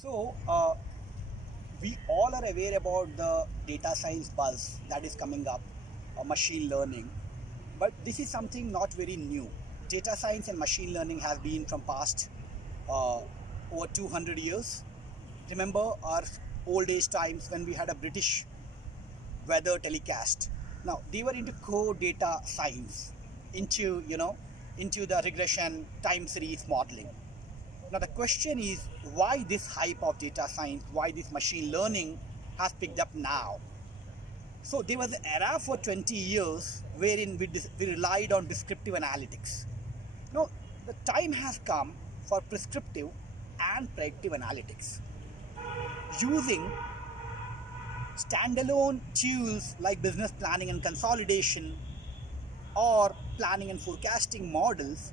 So, we all are aware about the data science buzz that is coming up, machine learning, but this is something not very new. Data science and machine learning has been from past uh, over 200 years. Remember our old age times when we had a British weather telecast. Now they were into core data science, into the regression time series modeling. Now the question is, why this hype of data science, why this machine learning has picked up now? So there was an era for 20 years wherein we relied on descriptive analytics. Now the time has come for prescriptive and predictive analytics. Using standalone tools like business planning and consolidation or planning and forecasting models,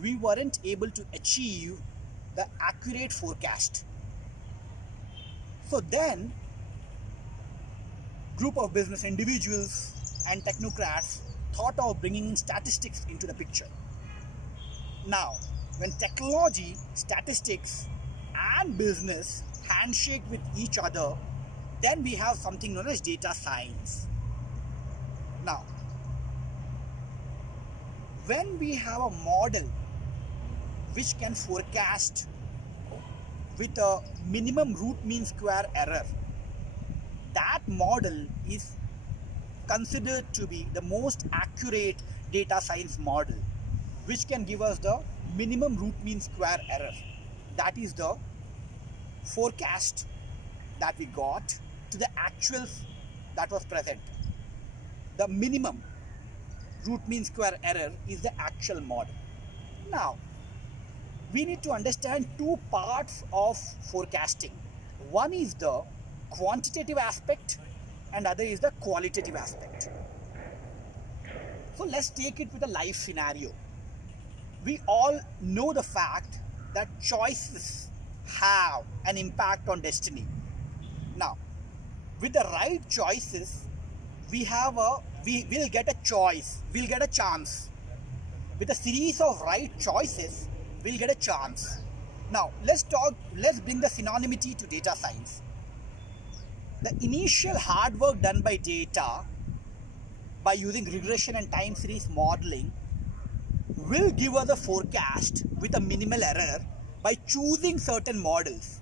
we weren't able to achieve the accurate forecast. So then, group of business individuals and technocrats thought of bringing in statistics into the picture. Now, when technology, statistics, and business handshake with each other, then we have something known as data science. Now, when we have a model which can forecast with a minimum root mean square error, that model is considered to be the most accurate data science model, which can give us the minimum root mean square error. That is the forecast that we got to the actual that was present. The minimum root mean square error is the actual model. Now, we need to understand two parts of forecasting. One is the quantitative aspect and other is the qualitative aspect. So let's take it with a life scenario. We all know the fact that choices have an impact on destiny. Now, with the right choices, we will get a choice, we'll get a chance. With a series of right choices, we'll get a chance. Now, let's bring the synonymity to data science. The initial hard work done by data by using regression and time series modeling will give us a forecast with a minimal error by choosing certain models.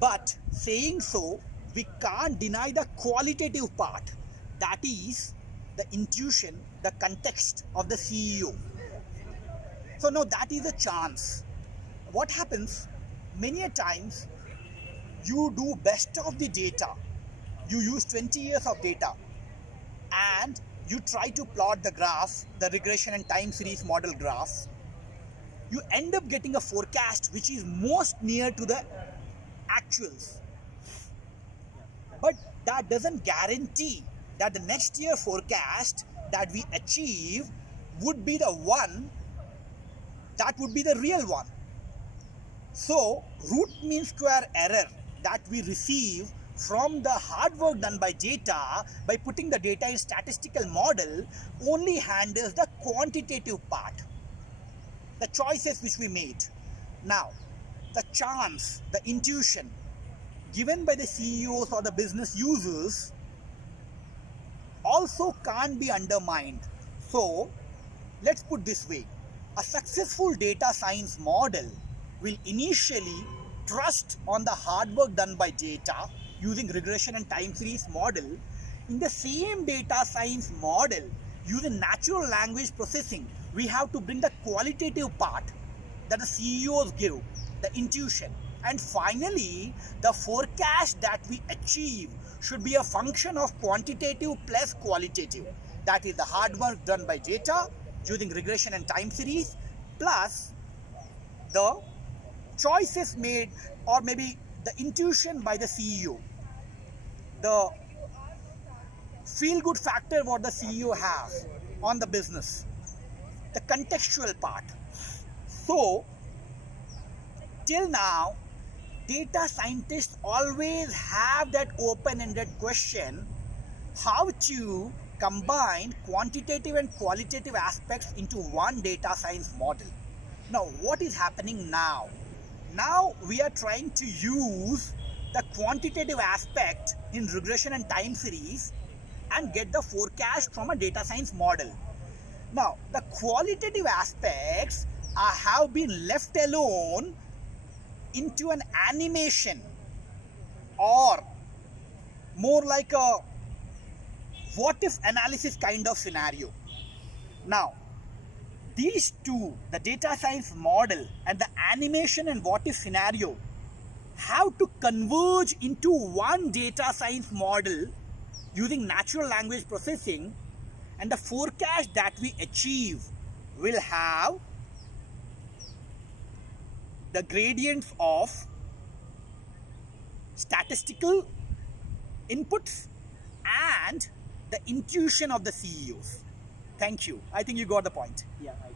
But saying so, we can't deny the qualitative part, that is the intuition, the context of the CEO. So now that is a chance. What happens many a times, you do best of the data, you use 20 years of data and you try to plot the graph, the regression and time series model graph. You end up getting a forecast which is most near to the actuals. But that doesn't guarantee that the next year forecast that we achieve would be the one that would be the real one. So, root mean square error that we receive from the hard work done by data, by putting the data in statistical model, only handles the quantitative part, the choices which we made. Now, the chance, the intuition given by the CEOs or the business users also can't be undermined. So, let's put this way. A successful data science model will initially trust on the hard work done by data using regression and time series model. In the same data science model, using natural language processing, we have to bring the qualitative part that the CEOs give, the intuition. And finally, the forecast that we achieve should be a function of quantitative plus qualitative. That is the hard work done by data using regression and time series plus the choices made, or maybe the intuition by the CEO, the feel good factor what the CEO has on the business, the contextual part. So till now, data scientists always have that open-ended question, how to combine quantitative and qualitative aspects into one data science model. Now, what is happening now? Now we are trying to use the quantitative aspect in regression and time series and get the forecast from a data science model. Now the qualitative aspects have been left alone into an animation, or more like a what if analysis kind of scenario. Now these two, the data science model and the animation and what if scenario, have to converge into one data science model using natural language processing, and the forecast that we achieve will have the gradients of statistical inputs and the intuition of the CEOs. Thank you. I think you got the point. Yeah, I